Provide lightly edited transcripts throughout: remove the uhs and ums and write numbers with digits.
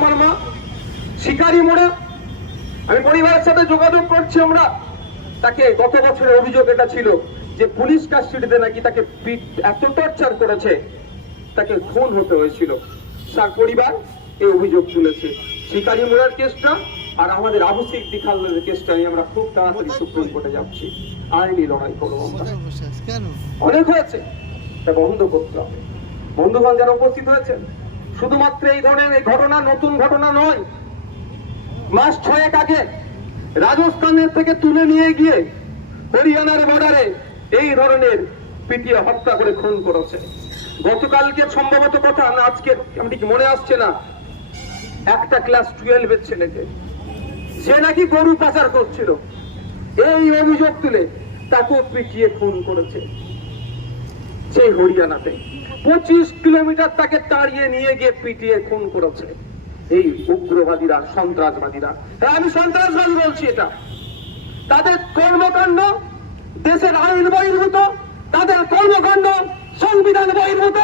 আমার মা শিকারি মোড়া। আমি পরিবারের সাথে যোগাযোগ করছি আমরা। তাকে গত বছরের অভিযোগ এটা ছিল যে পুলিশ কাস্টডিতে নাকি তাকে এত টর্চার করেছে, তাকে খুন হতে হয়েছিল। তার পরিবার এই অভিযোগ তুলেছে। শিকারি মোড়ার কেসটা আর আমাদের আবু সিদ্দিক আলমের কেসটা নিয়ে আমরা খুব তাড়াতাড়ি সুপ্রিম কোর্টে যাচ্ছি। আইনি লড়াই করবো। অনেক হয়েছে, তা বন্ধ করতে হবে। বন্ধুগণ যারা উপস্থিত হয়েছেন, শুধুমাত্র এই ধরনের এই ঘটনা নতুন ঘটনা নয়। মাস 6 আগে রাজস্থানের থেকে তুলে নিয়ে গিয়ে হরিয়ানার বর্ডারে এই ধরনের পিটিয়ে হত্যা করে খুন করেছে। গতকালকে সম্ভবত কথা না, আজকে আমি ঠিক মনে আসছে না, একটা ক্লাস 12 এর ছেলেকে সে নাকি গরু পাচার করছিল, এই অভিযোগ তুলে তাকে পিটিয়ে খুন করেছে সেই হরিয়ানাতে। 25 কিলোমিটার তাকে তাড়িয়ে নিয়ে গিয়ে পিটিয়ে খুন করেছে এই উগ্রবাদীরা, সন্ত্রাসবাদীরা। হ্যাঁ, আমি সন্ত্রাসবাদী বলছি। এটা তাদের কর্মকাণ্ড দেশের আইন বহির্ভূত, তাদের কর্মকাণ্ড সংবিধান বহির্ভূত।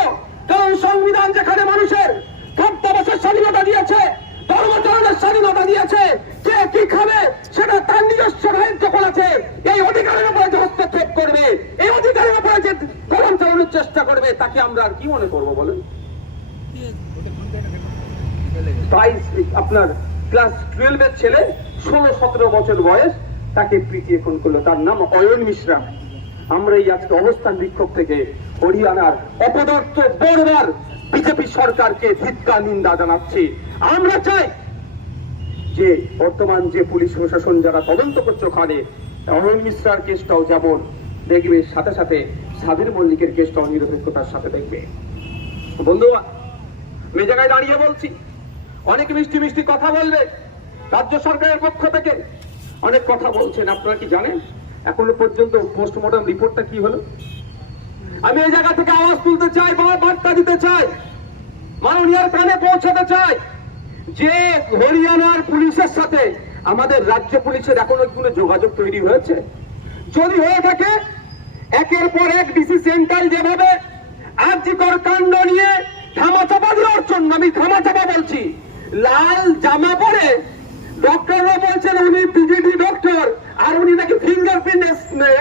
কারণ সংবিধান যেখানে মানুষের খাদ্যাভ্যাসের স্বাধীনতা দিয়েছে, ধর্মাচরণের স্বাধীনতা দিয়েছে, কে কি খাবে সেটা তার নিজস্ব রাজ্য করেছে। এই অধিকারের উপরে যে হস্তক্ষেপ করবে, এই অধিকারের উপরে যে কলম চালানোর চেষ্টা করবে, তাকে আমরা আর কি মনে করবো বলেন? আপনার ক্লাস 12 এর ছেলে 16-17 বছর বয়স, তাকে পিটিয়ে খুন করলো। তার নাম অয়ন মিশ্রা। আমরা এই আজকে অবস্থান বিক্ষোভ থেকে হরিয়ানার অপদার্থ বর্বর বিজেপি সরকারকে ধিক্কার নিন্দা জানাচ্ছি। আমরা চাই যে বর্তমান যে পুলিশ প্রশাসন যারা তদন্ত করছে, ওখানে অয়ন মিশ্রার কেসটাও যেমন দেখবে, সাথে সাথে সাবির মল্লিকের কেসটাও নিরপেক্ষতার সাথে দেখবে। বন্ধুরা, আমি জায়গায় দাঁড়িয়ে বলছি, অনেক মিষ্টি মিষ্টি কথা বলবে রাজ্য সরকারের পক্ষ থেকে, অনেক কথা বলছেন। আপনারা কি জানেন এখনো পর্যন্ত পোস্টমর্টম রিপোর্টটা কি হলো? আমি এই জায়গা থেকে আওয়াজ তুলতে চাই, বার্তা দিতে চাই, মাননীয় কানে পৌঁছাতে চাই যে হরিয়ানার পুলিশের সাথে আমাদের রাজ্য পুলিশের এখনো কোনো যোগাযোগ তৈরি হয়েছে? যদি হয়ে থাকে, একের পর এক ডিসি সেন্ট্রাল যেভাবে আরজিকর কাণ্ড নিয়ে ধামাচাপা দেওয়ার জন্য, আমি ধামাচাপা বলছি, লাল জামা পরে ডক্টররা বলছেন উনি পিজিডি ডক্টর, আর উনি নাকি ফিঙ্গারপ্রিন্ট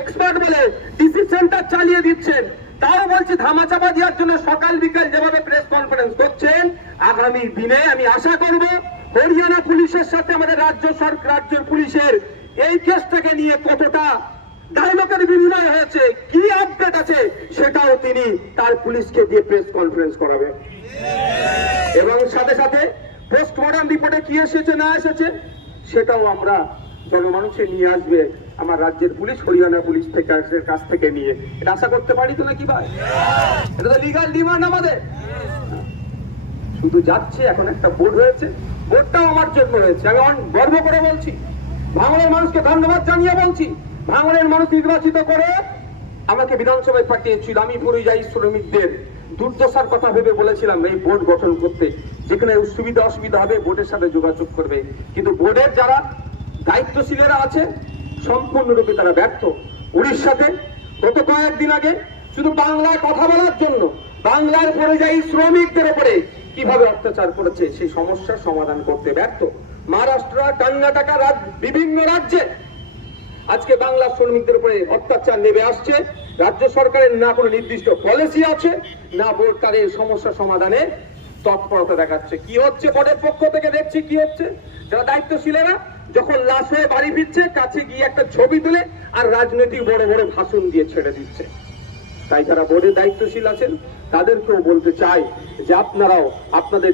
এক্সপার্ট বলে ডিসি সেন্টার চালিয়ে দিচ্ছেন। তাও বলছে ধামাচাপা দেওয়ার জন্য সকাল বিকাল যেভাবে প্রেস কনফারেন্স করছেন, আগামী দিনে আমি আশা করব হরিয়ানা পুলিশের সাথে আমাদের রাজ্য সরকার, রাজ্যের পুলিশের এই কেসটাকে নিয়ে কতটা ডায়লগের বিনিময় হয়েছে, কি আপডেট আছে, সেটাও তিনি তার পুলিশকে দিয়ে প্রেস কনফারেন্স করাবে। এবং সাথে সাথে পোস্টমর্টম রিপোর্টে কি এসেছে না এসেছে সেটাও আমরা জনমানুষে নিয়ে আসবে আমার রাজ্যের পুলিশ, হরিয়ানা পুলিশ থেকে কাছ থেকে নিয়ে। এটা আশা করতে পারি তো নাকি ভাই? এটা তো লিগাল ডিমান্ড আমাদের। শুধু যাচ্ছে, এখন একটা বোর্ড হয়েছে, বোর্ডটাও আমার জন্য হয়েছে। আমি গর্ব করে বলছি, ভাঙড়ের মানুষকে ধন্যবাদ জানিয়ে বলছি, ভাঙড়ের মানুষ নির্বাচিত করে আমাকে বিধানসভায় পাঠিয়েছিল। আমি পরিযায়ী শ্রমিকদের দুর্দশার কথা ভেবে বলেছিলাম এই বোর্ড গঠন করতে, যেখানে সুবিধা অসুবিধা হবে বোর্ডের সাথে যোগাযোগ করবে। কিন্তু বোর্ডের যারা দায়িত্বশীলেরা আছে সম্পূর্ণরূপে তারা ব্যর্থ। উড়িষ্যাতে গত কয়েকদিন আগে শুধু বাংলায় কথা বলার জন্য বাংলার পরিযায়ী শ্রমিকদের উপরে কিভাবে অত্যাচার করেছে সেই সমস্যার সমাধান করতে ব্যর্থ। মহারাষ্ট্র, কর্ণাটক, বিভিন্ন রাজ্যে আজকে বাংলা শ্রমিকদের উপরে অত্যাচার নেমে আসছে। রাজ্য সরকারের না কোনো নির্দিষ্ট পলিসি আছে, না বোর্ড তার এই সমস্যা সমাধানে তৎপরতা দেখাচ্ছে। কি হচ্ছে বোর্ডের পক্ষ থেকে দেখছি কি হচ্ছে, যারা দায়িত্বশীলেরা যখন লাশ হয়ে বাড়ি ফিরছে, কাছে গিয়ে একটা ছবি তুলে আর রাজনৈতিক বড় বড় ভাষণ দিয়ে ছেড়ে দিচ্ছে। তাই যারা বোর্ডের দায়িত্বশীল আছেন তাদেরকেও বলতে চাই যে আপনারাও আপনাদের